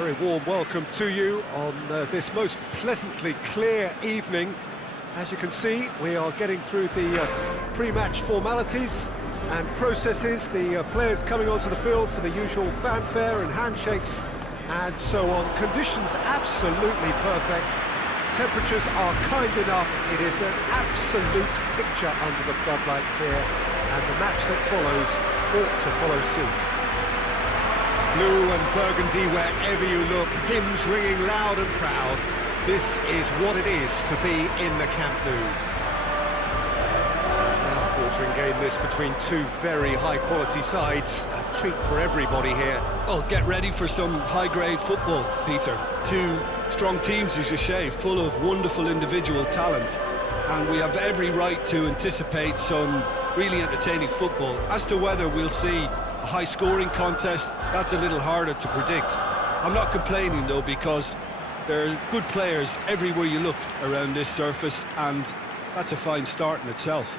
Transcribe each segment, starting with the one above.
Very warm welcome to you on this most pleasantly clear evening. As you can see, we are getting through the pre-match formalities and processes, the players coming onto the field for the usual fanfare and handshakes and so on. Conditions absolutely perfect. Temperatures are kind enough. It is an absolute picture under the floodlights here, and the match that follows ought to follow suit. Blue and burgundy wherever you look, hymns ringing loud and proud. This is what it is to be in the Camp Nou. Mouth-watering game this between two very high-quality sides. A treat for everybody here. Well, get ready for some high-grade football, Peter. Two strong teams, as you say, full of wonderful individual talent. And we have every right to anticipate some really entertaining football. As to whether we'll see a high-scoring contest, that's a little harder to predict. I'm not complaining, though, because there are good players everywhere you look around this surface, and that's a fine start in itself.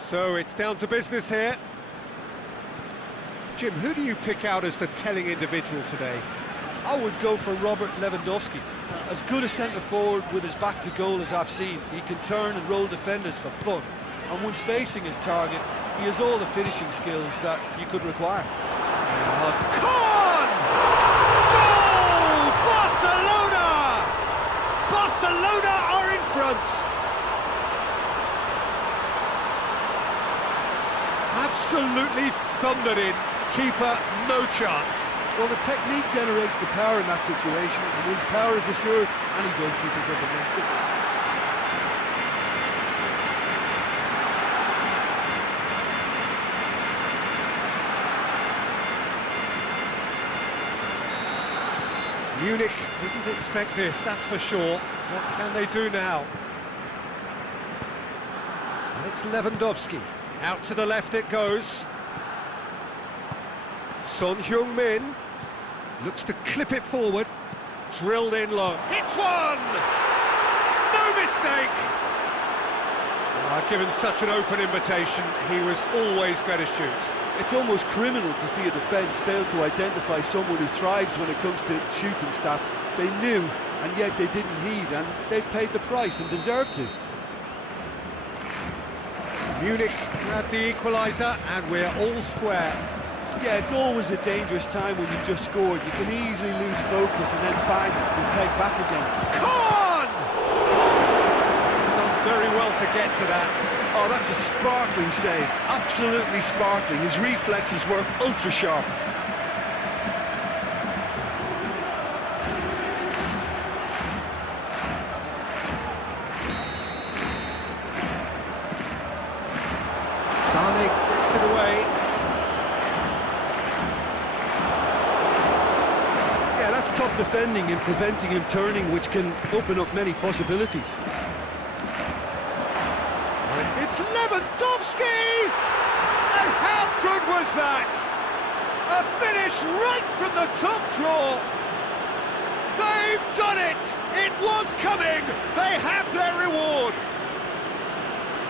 So it's down to business here. Jim, who do you pick out as the telling individual today? I would go for Robert Lewandowski. As good a centre-forward with his back to goal as I've seen. He can turn and roll defenders for fun. And once facing his target, he has all the finishing skills that you could require. Con! Goal! Barcelona! Barcelona are in front! Absolutely thundered in. Keeper, no chance. Well, the technique generates the power in that situation, and once power is assured, any goalkeeper's up against it. Munich didn't expect this, that's for sure. What can they do now? And it's Lewandowski. Out to the left it goes. Son Heung-min looks to clip it forward. Drilled in low. Hits one! No mistake! Given such an open invitation, he was always going to shoot. It's almost criminal to see a defence fail to identify someone who thrives when it comes to shooting stats. They knew, and yet they didn't heed, and they've paid the price and deserve to. Munich grabbed the equaliser, and we're all square. Yeah, it's always a dangerous time when you've just scored. You can easily lose focus and then bang, you're pegged back again. Con! He's done very well to get to that. Oh, that's a sparkling save. Absolutely sparkling. His reflexes were ultra sharp. Sane gets it away. Yeah, that's top defending and preventing him turning, which can open up many possibilities. It's Lewandowski! And how good was that? A finish right from the top draw. They've done it! It was coming! They have their reward!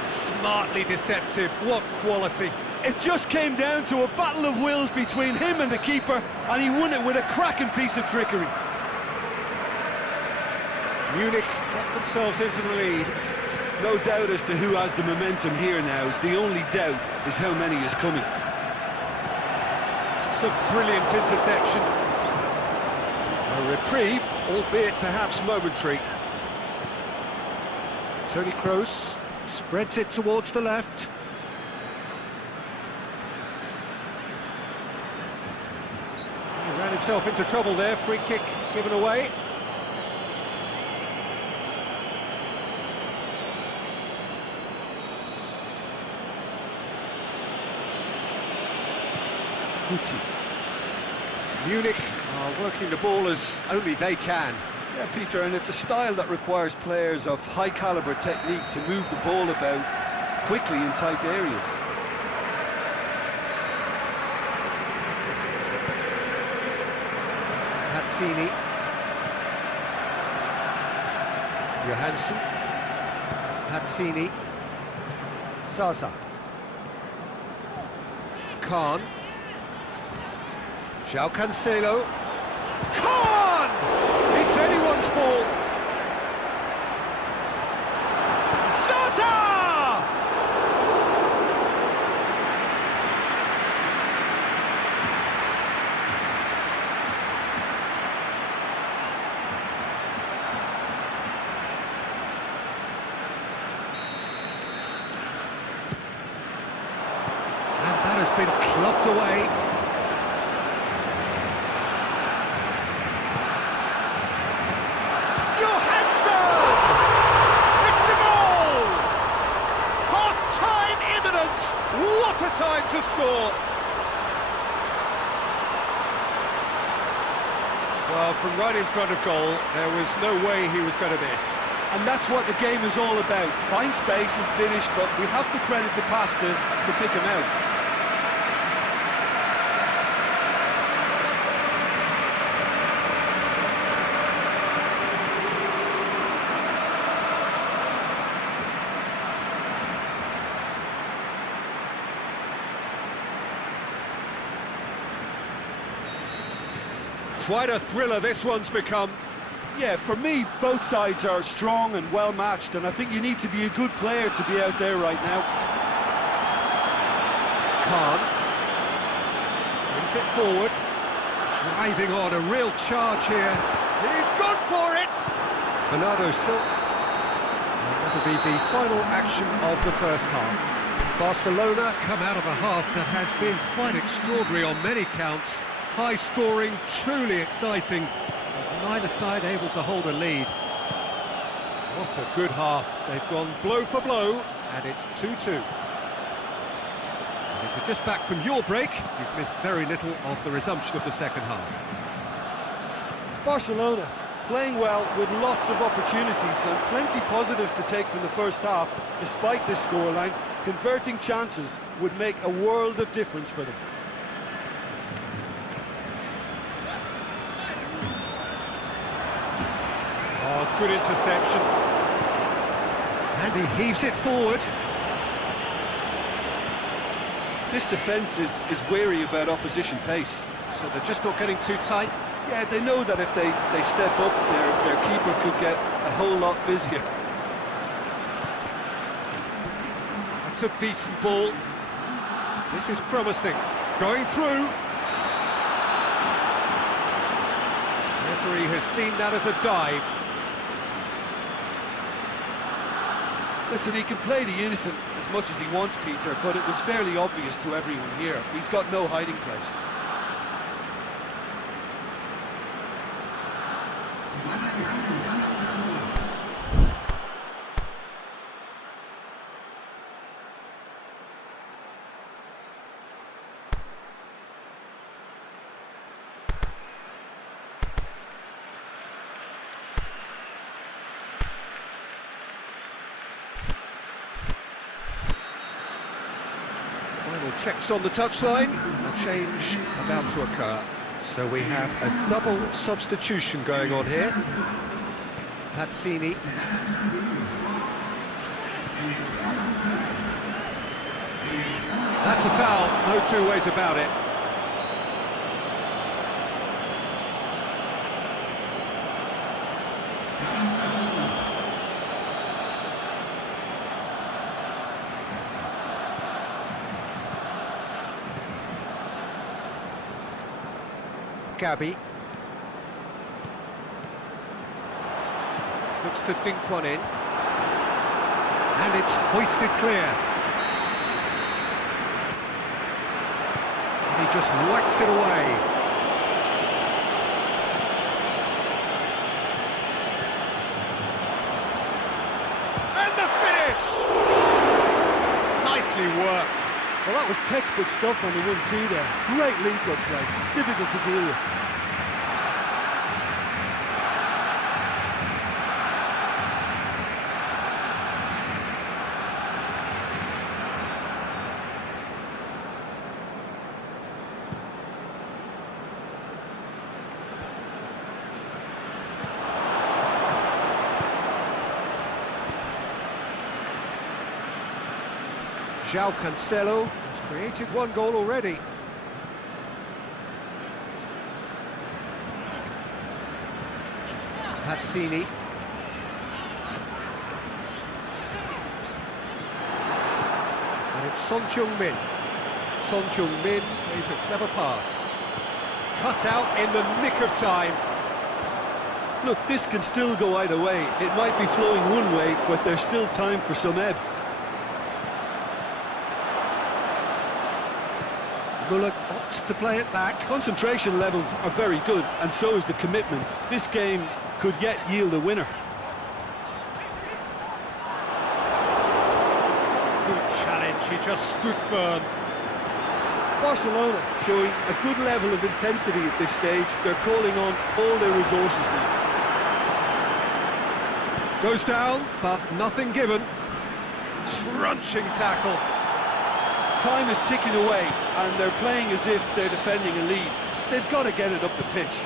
Smartly deceptive, what quality. It just came down to a battle of wills between him and the keeper, and he won it with a cracking piece of trickery. Munich get themselves into the lead. No doubt as to who has the momentum here now. The only doubt is how many is coming. It's a brilliant interception. A reprieve, albeit perhaps momentary. Toni Kroos spreads it towards the left. He ran himself into trouble there, free kick given away. Guti. Munich are working the ball as only they can. Yeah, Peter, and it's a style that requires players of high-caliber technique to move the ball about quickly in tight areas. Pazzini. Johansson. Pazzini. Zaza. Khan. João Cancelo. Khan! It's anyone's ball. Zaza! And that has been clubbed away. What a time to score! Well, from right in front of goal, there was no way he was going to miss. And that's what the game is all about. Find space and finish, but we have to credit the pass to pick him out. Quite a thriller this one's become. Yeah, for me, both sides are strong and well-matched, and I think you need to be a good player to be out there right now. Khan brings it forward, driving on, a real charge here. He's gone for it! Bernardo Silva. And that'll be the final action of the first half. Barcelona come out of a half that has been quite extraordinary on many counts. High scoring, truly exciting. Neither side able to hold a lead. What a good half. They've gone blow for blow, and it's 2-2. And if you're just back from your break, you've missed very little of the resumption of the second half. Barcelona playing well with lots of opportunities and plenty positives to take from the first half. Despite this scoreline, converting chances would make a world of difference for them. Oh, good interception. And he heaves it forward. This defence is wary about opposition pace. So they're just not getting too tight. Yeah, they know that if they step up, their keeper could get a whole lot busier. That's a decent ball. This is promising. Going through. Referee has seen that as a dive. Listen, he can play the innocent as much as he wants, Peter, but it was fairly obvious to everyone here. He's got no hiding place. Final checks on the touchline. A change about to occur. So we have a double substitution going on here. Pazzini. That's a foul, no two ways about it. Gabi. Looks to dink one in. And it's hoisted clear. And he just whacks it away. And the finish! Nicely worked. Well, that was textbook stuff on the 1-2 there. Great link-up play, difficult to deal with. João Cancelo has Created one goal already. Pazzini. And it's Son Heung-min. Son Heung-min plays a clever pass. Cut out in the nick of time. Look, this can still go either way. It might be flowing one way, but there's still time for some ebb. Muller opts to play it back. Concentration levels are very good, and so is the commitment. This game could yet yield a winner. Good challenge, he just stood firm. Barcelona showing a good level of intensity at this stage. They're calling on all their resources now. Goes down, but nothing given. Crunching tackle. Time is ticking away, and they're playing as if they're defending a lead. They've got to get it up the pitch.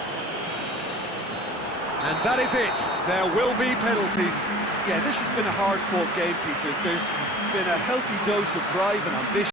And that is it. There will be penalties. Yeah, this has been a hard-fought game, Peter. There's been a healthy dose of drive and ambition.